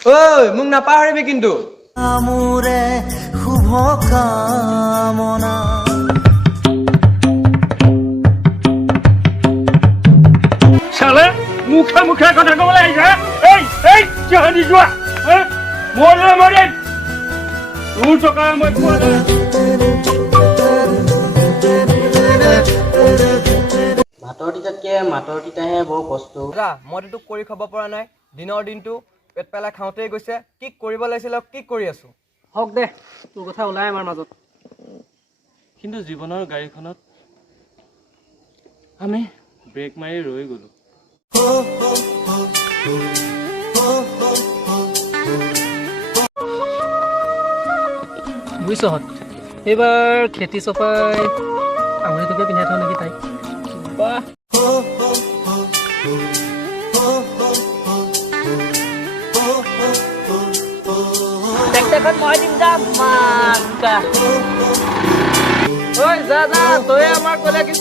ঐ মোক নাপাহৰিবি কিন্তু মোৰে শুভ কামনা চালে মুখে মুখে কথা ক'বলৈ আহিছে এই এই চাহানি যোৱা মৰিলে মৰিম তোৰ টকা মই খোৱা নাই ভাতৰ তিতাতকে মাতৰ তিতাহে বৰ কষ্ট মইতো তোক কৰি খাব পৰা নাই দিনৰ দিনটো পেট পেলাই খাওঁতেই গৈছে কি কৰিব লাগিছিল কি কৰি আছো হওক দে তোৰ কথা ওলাই আমাৰ মাজত কিন্তু জীৱনৰ গাড়ীখনত আমি ব্ৰেক মাৰি ৰৈ গ'লো বুজিছহঁত এইবাৰ খেতি চপাই আঙুলিটোকে পিন্ধাই থওঁ নেকি তাইক বাহ মই দিম যাম ঐ যা যা তই আমাৰ কলে কি